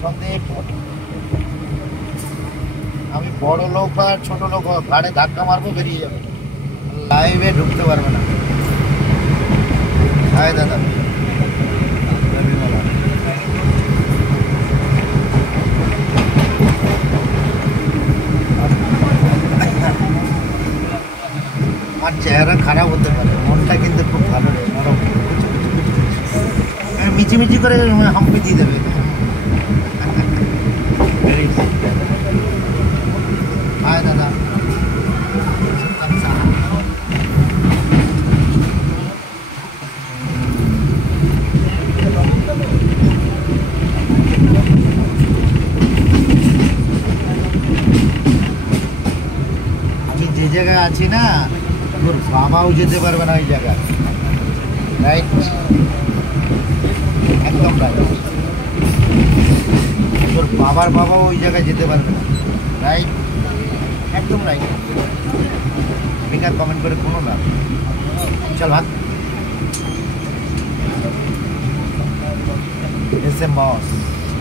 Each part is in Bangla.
সন্দীপপুর। আমি বড় লোক আর ছোট লোক ঘাড়ে ধাক্কা মারবো, বেরিয়ে যাবে, লাইভে ঢুকতে পারবে না। হায় দাদা, আমার চেহারা খারাপ হতে পারে, মনটা কিন্তু খুব ভালো রে, নরম, মিচিমিচি করে হাম্পি দিয়ে দেবে। হায় দাদা, আমি যে জায়গায় আছি না, তোর বাবাও যেতে পারবে না ওই জায়গায়, রাইট? একদম রাইট। তোর বাবার বাবাও ওই জায়গায় যেতে পারবে না, রাইট? একদম রাইট। ফিঙ্গার কমেন্ট করে কোনো না, চল ভাগ। এস এম বস,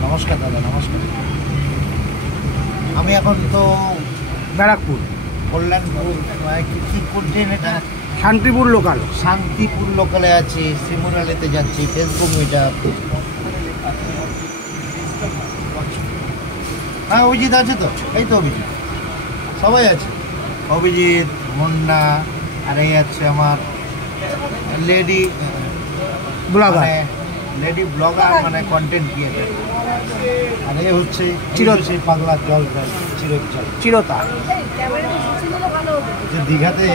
নমস্কার দাদা, নমস্কার। আমি এখন তো ব্যারাকপুর, কল্যাণপুর, কি করছেন এটা? শান্তিপুর লোকাল। শান্তিপুর লোকালে আছি, শিমুরালিতে যাচ্ছি, ফেসবুক মিটআপ। হ্যাঁ, অভিজিৎ আছে তো, এই তো অভিজিৎ, সবাই আছে। অভিজিৎ, মুন্না, আর এই আছে আমার লেডি ব্লগার, লেডি ব্লগার, মানে কন্টেন্ট ক্রিয়েটার। আর এ হচ্ছে সেই পাগলা জল চিরতা, যে দীঘাতে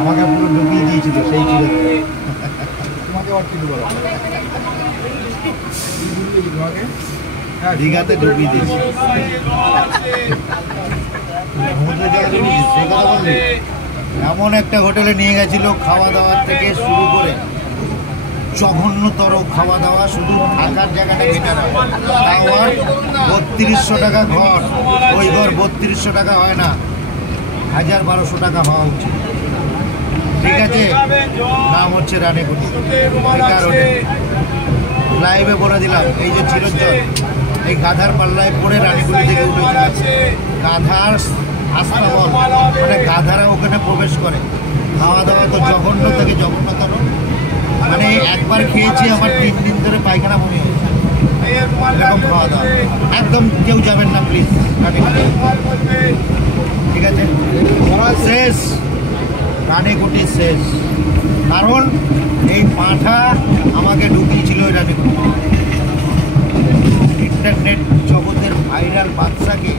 আমাকে পুরো ডুবিয়ে দিয়েছিল, সেই চিরতা। তোমাকে আর কিছু বলো, দীঘাতে ডুবিয়ে দিয়েছি, সমুদ্রের জায়গায় ডুবিয়ে দিয়েছি, সেই কথা বললি। এমন একটা হোটেলে নিয়ে গেছিল, খাওয়া দাওয়ার থেকে শুরু করে জঘন্যতর খাওয়া দাওয়া, শুধু থাকার জায়গাটা কেটে না। আমার 3200 টাকা ঘর, ওই ঘর 3200 টাকা হয় না, 1000-1200 টাকা হওয়া উচিত, ঠিক আছে? নাম হচ্ছে রানীকুটি, লাইভে বলে দিলাম। এই যে চিরঞ্জন, এই গাধার পাল্লায় পড়ে রানীকুটি থেকে উঠেছে, গাধার আস্তাবল, মানে গাধারা ওখানে প্রবেশ করে। খাওয়া দাওয়া তো জঘন্য থেকে জঘন্যতর, মানে একবার খেয়েছি, আমার 3 দিন ধরে পায়খানা বমি হয়েছে, এরকম খাওয়া দাওয়া। একদম কেউ যাবেন না প্লিজ, ঠিক আছে? শেষ, রানীকুটি শেষ। কারণ এই পাঁঠা আমাকে ঢুকিয়েছিল ওই রানীকুটি। ইন্টারনেট জগতের ভাইরাল বাদশাকে